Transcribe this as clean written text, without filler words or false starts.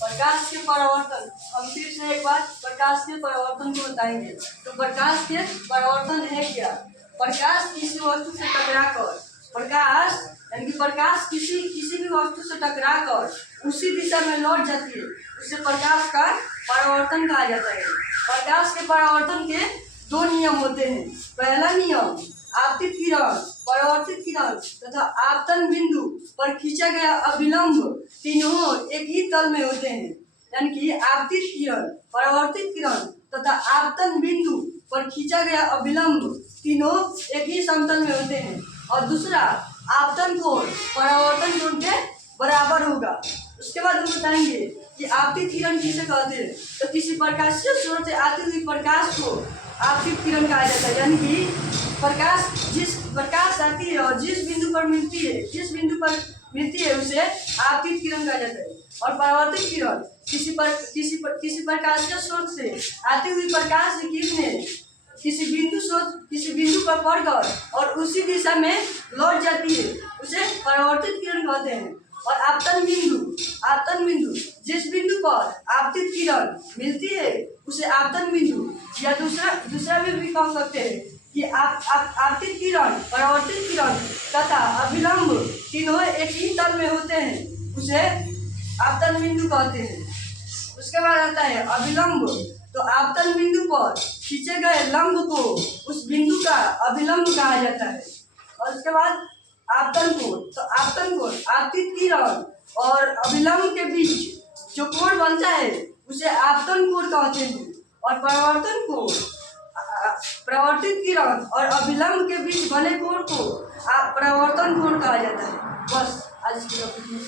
प्रकाश के परावर्तन, हम फिर से एक बार प्रकाश के परावर्तन को बताएंगे। तो प्रकाश के परावर्तन है क्या? प्रकाश किसी वस्तु से टकराकर, प्रकाश यानी कि प्रकाश किसी भी वस्तु से टकराकर उसी दिशा में लौट जाती है, उसे प्रकाश का परावर्तन कहा जाता है। प्रकाश के परावर्तन के दो नियम होते हैं। पहला नियम, आपतित किरण, परावर्तित किरण तथा आपतन बिंदु पर खींचा गया अभिलंब तीनों एक ही तल में होते हैं। यानी कि आपतित किरण, परावर्तित किरण तथा आपतन बिंदु पर खींचा गया अभिलंब तीनों एक ही समतल में होते हैं। और दूसरा, आपतन कोण परावर्तन कोण के बराबर होगा। उसके बाद हम बताएंगे कि आपतित किरण किसे कहते हैं। तो किसी प्रकाशीय स्रोत से आती हुई प्रकाश को आपतित किरण कहा जाता है। यानी कि जिस प्रकाश आती है और जिस बिंदु पर मिलती है उसे आपतित किरण कहा जाता है। और परावर्तित किरण किसी प्रकाशीय स्रोत से आती हुई प्रकाश की किरणें किसी बिंदु पर पड़कर और उसी दिशा में लौट जाती है, उसे परावर्तित किरण कहते हैं। और आपतन बिंदु जिस बिंदु पर आपतित किरण मिलती है उसे आपतन बिंदु या दूसरा भी कह सकते हैं कि आपतित किरण, परावर्तित किरण तथा अभिलंब तीनों एक ही तल में होते हैं, उसे आपतन बिंदु कहते हैं। उसके बाद आता है अभिलंब। तो आपतन बिंदु पर खींचे गए लंब को उस बिंदु का अभिलंब कहा जाता है। और उसके बाद आपतन कोण। तो आपतन कोण आपतित किरण और अभिलंब के बीच जो कोण बनता है उसे आपतन कोण कहते हैं। और परावर्तन कोण परावर्तित किरण और अभिलंब के बीच बने कोण को परावर्तन कोण कहा जाता है। बस आज की टॉपिक में